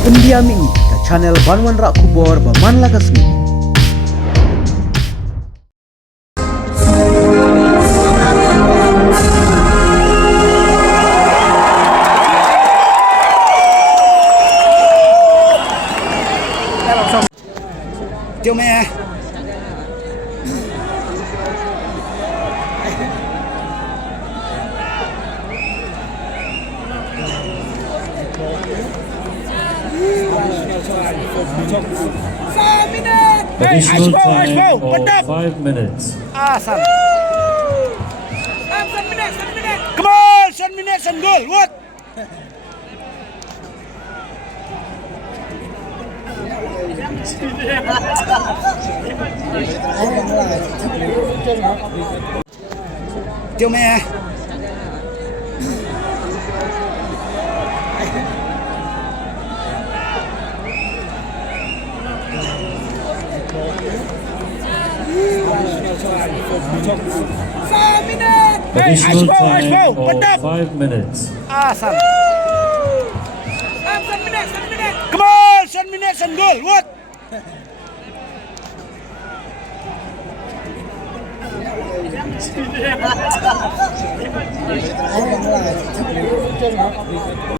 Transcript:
Pendiam ini ke channel Banwan Rak Kubor Baman Lakasmi. Tiêu mẹ Additional time of 5 minutes. Asam. 7 minutes. Come on, 7 minutes and goal. What? Tiêu mẹ Additional time of 5 minutes. Asam. 7 minutes. Come on, 7 minutes and goal. What?